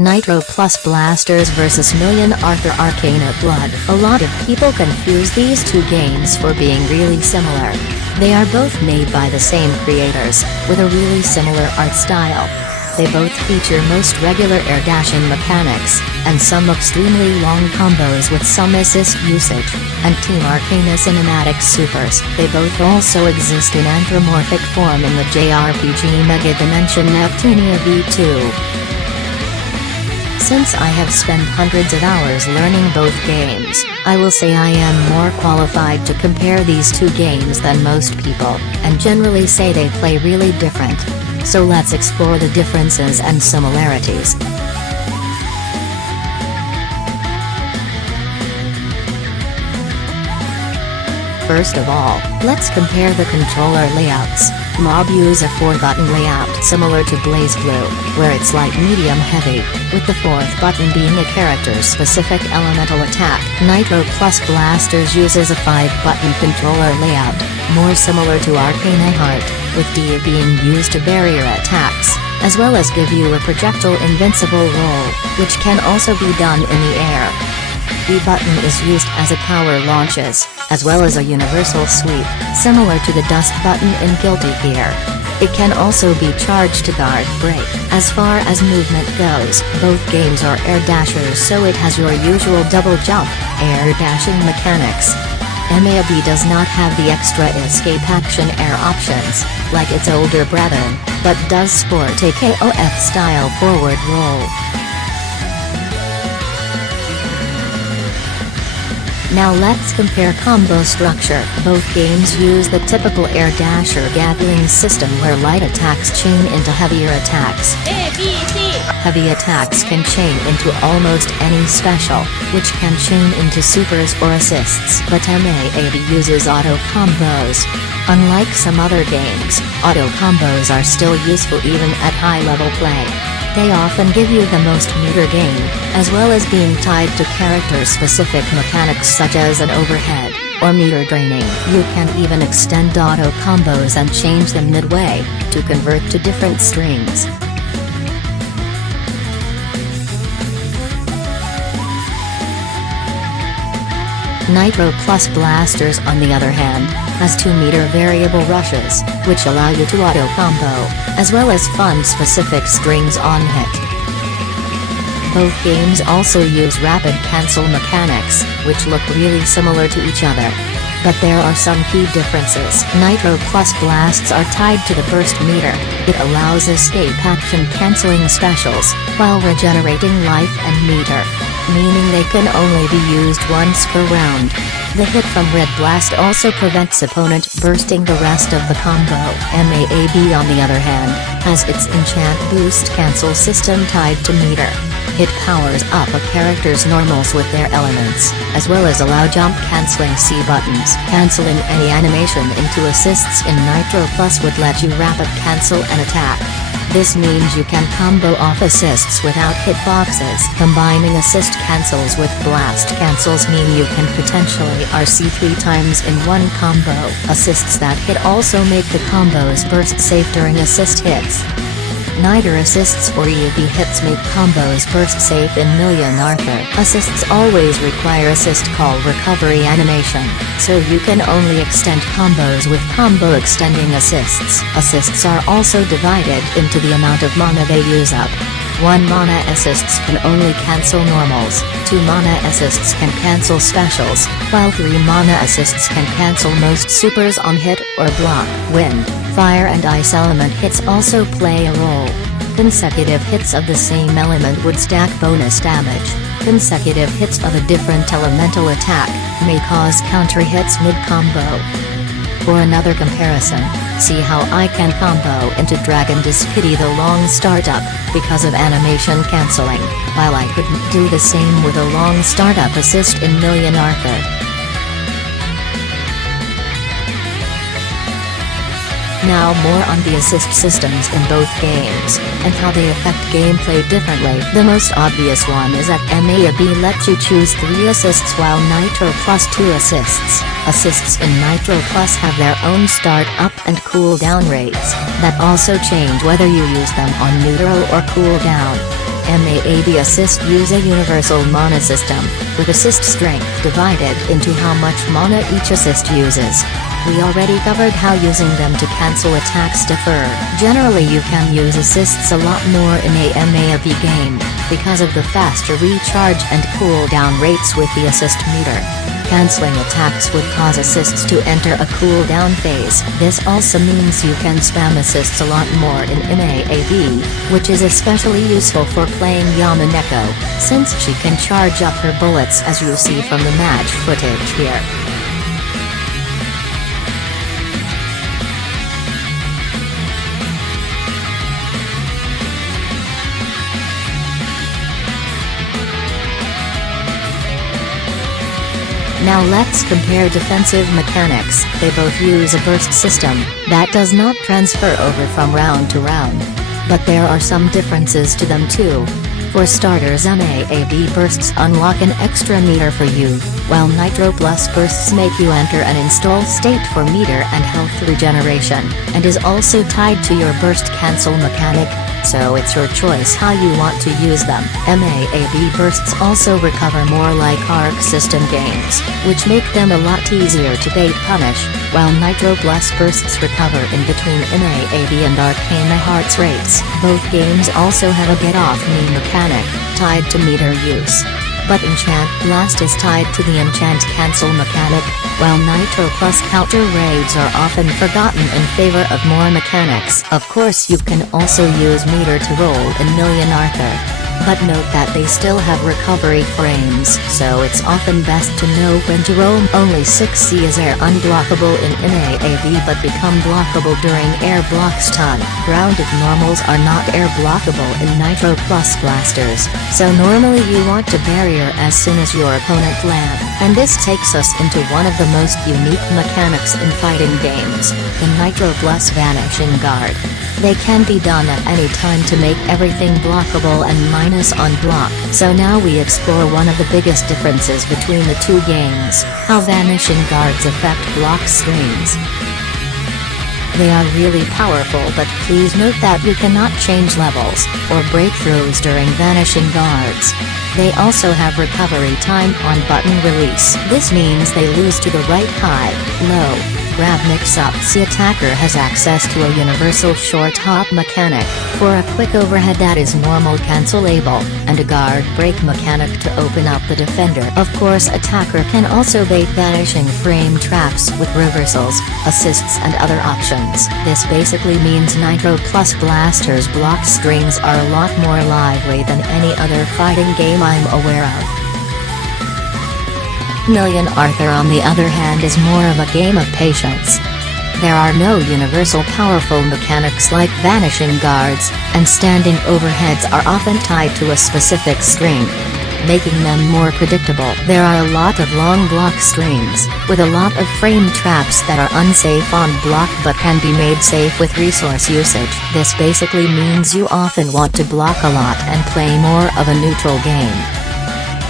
Nitroplus Blasterz vs Million Arthur Arcana Blood. A lot of people confuse these two games for being really similar. They are both made by the same creators, with a really similar art style. They both feature most regular air dashing mechanics, and some extremely long combos with some assist usage, and Team Arcana cinematic supers. They both also exist in anthropomorphic form in the JRPG Mega Dimension Neptunia V2. Since I have spent hundreds of hours learning both games, I will say I am more qualified to compare these two games than most people, and generally say they play really different. So let's explore the differences and similarities. First of all, let's compare the controller layouts. Mob use a 4-button layout similar to BlazBlue, where it's light medium heavy, with the 4th button being a character-specific elemental attack. Nitroplus Blasterz uses a 5-button controller layout, more similar to Arcana Heart, with D being used to barrier attacks, as well as give you a projectile invincible roll, which can also be done in the air. B button is used as a power launches, as well as a universal sweep, similar to the dust button in Guilty Gear. It can also be charged to guard break. As far as movement goes, both games are air dashers, so it has your usual double jump, air dashing mechanics. MAB does not have the extra escape action air options, like its older brethren, but does sport a KOF style forward roll. Now let's compare combo structure. Both games use the typical air dasher Gatling system where light attacks chain into heavier attacks. Heavy attacks can chain into almost any special, which can chain into supers or assists. But MAAB uses auto combos. Unlike some other games, auto combos are still useful even at high-level play. They often give you the most meter gain, as well as being tied to character-specific mechanics such as an overhead, or meter draining. You can even extend auto combos and change them midway, to convert to different strings. Nitroplus Blasterz, on the other hand, has 2-meter variable rushes, which allow you to auto-combo, as well as fun specific strings on hit. Both games also use rapid cancel mechanics, which look really similar to each other. But there are some key differences. Nitroplus Blasts are tied to the burst meter. It allows escape action cancelling specials, while regenerating life and meter, meaning they can only be used once per round. The hit from Red Blast also prevents opponent bursting the rest of the combo. MAAB, on the other hand, has its enchant boost cancel system tied to meter. It powers up a character's normals with their elements, as well as allow jump cancelling C buttons. Cancelling any animation into assists in Nitroplus would let you rapid cancel an attack. This means you can combo off assists without hitboxes. Combining assist cancels with blast cancels mean you can potentially RC 3 times in one combo. Assists that hit also make the combos burst safe during assist hits. Neither assists or EAB hits make combos burst safe in Million Arthur. Assists always require assist call recovery animation, so you can only extend combos with combo extending assists. Assists are also divided into the amount of mana they use up. 1 mana assists can only cancel normals, 2 mana assists can cancel specials, while 3 mana assists can cancel most supers on hit or block. Wind, fire and ice element hits also play a role. Consecutive hits of the same element would stack bonus damage. Consecutive hits of a different elemental attack may cause counter hits mid-combo. For another comparison, see how I can combo into Dragon Disc Pity the long startup, because of animation cancelling, while I couldn't do the same with a long startup assist in Million Arthur. Now more on the assist systems in both games, and how they affect gameplay differently. The most obvious one is that MAAB lets you choose 3 assists while Nitroplus 2 assists. Assists in Nitroplus have their own start up and cool down rates, that also change whether you use them on neutral or cool down. MAAB assist use a universal mana system, with assist strength divided into how much mana each assist uses. We already covered how using them to cancel attacks differ. Generally you can use assists a lot more in a MAAB game, because of the faster recharge and cooldown rates with the assist meter. Canceling attacks would cause assists to enter a cooldown phase. This also means you can spam assists a lot more in MAAB, which is especially useful for playing Yamaneko, since she can charge up her bullets as you see from the match footage here. Now let's compare defensive mechanics. They both use a burst system, that does not transfer over from round to round. But there are some differences to them too. For starters, MAAB bursts unlock an extra meter for you, while Nitroplus bursts make you enter an install state for meter and health regeneration, and is also tied to your burst cancel mechanic, so it's your choice how you want to use them. MAAB bursts also recover more like Arc system games, which make them a lot easier to bait punish, while Nitroplus bursts recover in between MAAB and Arcana Hearts rates. Both games also have a get off me mechanic, tied to meter use. But Enchant Blast is tied to the Enchant Cancel mechanic, while Nitroplus counter raids are often forgotten in favor of more mechanics. Of course you can also use meter to roll in Million Arthur. But note that they still have recovery frames, so it's often best to know when to roam. Only 6Cs are unblockable in MAAB but become blockable during air block stun. Grounded normals are not air blockable in Nitroplus Blasterz, so normally you want to barrier as soon as your opponent lands. And this takes us into one of the most unique mechanics in fighting games, the Nitroplus Vanishing Guard. They can be done at any time to make everything blockable and minus on block. So now we explore one of the biggest differences between the two games, how Vanishing Guards affect block screens. They are really powerful, but please note that you cannot change levels, or breakthroughs during Vanishing Guards. They also have recovery time on button release. This means they lose to the right high, low, grab mix-ups. The attacker has access to a universal short hop mechanic, for a quick overhead that is normal cancelable, and a guard break mechanic to open up the defender. Of course attacker can also bait vanishing frame traps with reversals, assists and other options. This basically means Nitroplus Blasterz block strings are a lot more lively than any other fighting game I'm aware of. Million Arthur on the other hand is more of a game of patience. There are no universal powerful mechanics like Vanishing Guards, and standing overheads are often tied to a specific string, making them more predictable. There are a lot of long block strings, with a lot of frame traps that are unsafe on block but can be made safe with resource usage. This basically means you often want to block a lot and play more of a neutral game.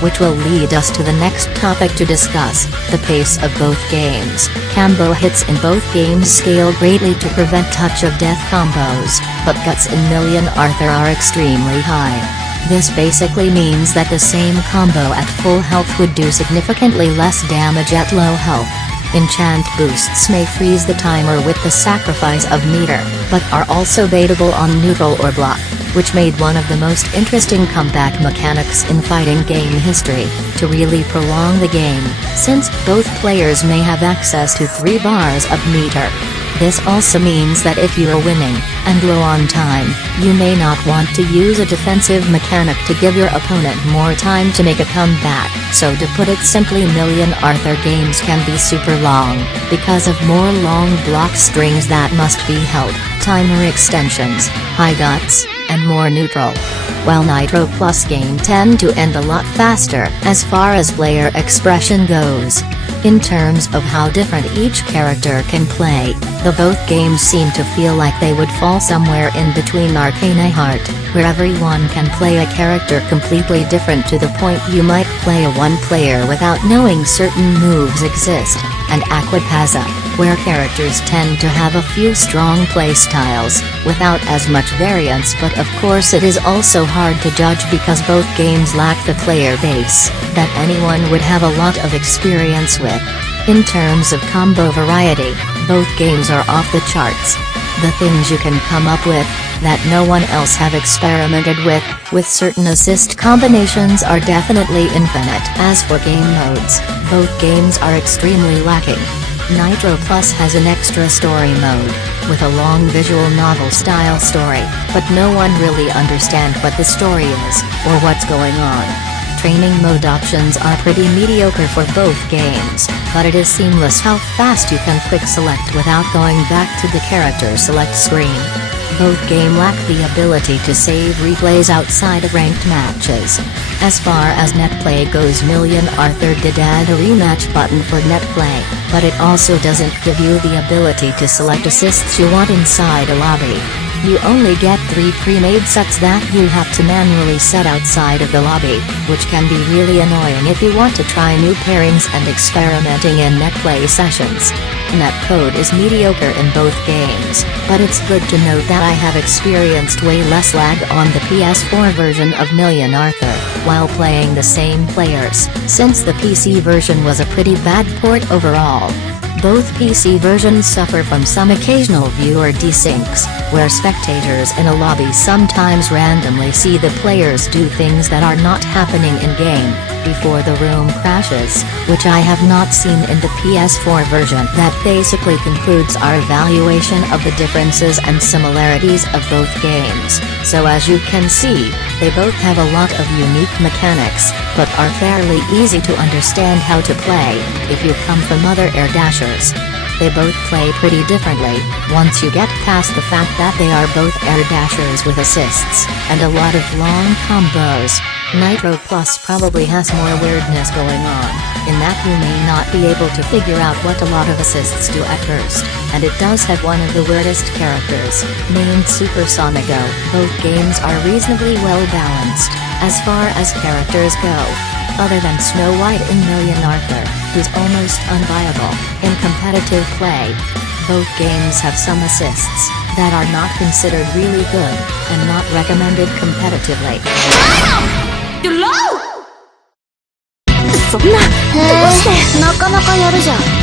Which will lead us to the next topic to discuss, the pace of both games. Combo hits in both games scale greatly to prevent touch of death combos, but guts in Million Arthur are extremely high. This basically means that the same combo at full health would do significantly less damage at low health. Enchant boosts may freeze the timer with the sacrifice of meter, but are also baitable on neutral or block, which made one of the most interesting comeback mechanics in fighting game history, to really prolong the game, since both players may have access to 3 bars of meter. This also means that if you are winning, and low on time, you may not want to use a defensive mechanic to give your opponent more time to make a comeback. So to put it simply, Million Arthur games can be super long, because of more long block strings that must be held, timer extensions, high guts, and more neutral. While Nitroplus games tend to end a lot faster, as far as player expression goes. In terms of how different each character can play, the both games seem to feel like they would fall somewhere in between Arcana Heart, where everyone can play a character completely different to the point you might play a one player without knowing certain moves exist, and Aquapazza, where characters tend to have a few strong playstyles, without as much variance, but of course it is also hard to judge because both games lack the player base that anyone would have a lot of experience with. In terms of combo variety, both games are off the charts. The things you can come up with, that no one else have experimented with certain assist combinations are definitely infinite. As for game modes, both games are extremely lacking. Nitroplus has an extra story mode, with a long visual novel-style story, but no one really understands what the story is, or what's going on. Training mode options are pretty mediocre for both games, but it is seamless how fast you can quick select without going back to the character select screen. Both games lack the ability to save replays outside of ranked matches. As far as netplay goes, Million Arthur did add a rematch button for netplay, but it also doesn't give you the ability to select assists you want inside a lobby. You only get 3 pre-made sets that you have to manually set outside of the lobby, which can be really annoying if you want to try new pairings and experimenting in netplay sessions. Netcode is mediocre in both games, but it's good to note that I have experienced way less lag on the PS4 version of Million Arthur, while playing the same players, since the PC version was a pretty bad port overall. Both PC versions suffer from some occasional viewer desyncs, where spectators in a lobby sometimes randomly see the players do things that are not happening in-game, before the room crashes, which I have not seen in the PS4 version. That basically concludes our evaluation of the differences and similarities of both games. So as you can see, they both have a lot of unique mechanics, but are fairly easy to understand how to play, if you come from other air dashers. They both play pretty differently, once you get past the fact that they are both air dashers with assists, and a lot of long combos. Nitroplus probably has more weirdness going on, in that you may not be able to figure out what a lot of assists do at first, and it does have one of the weirdest characters, named Supersonico. Both games are reasonably well balanced, as far as characters go. Other than Snow White in Million Arthur, who's almost unviable in competitive play. Both games have some assists that are not considered really good, and not recommended competitively. そんな、どうしてなかなかやるじゃん。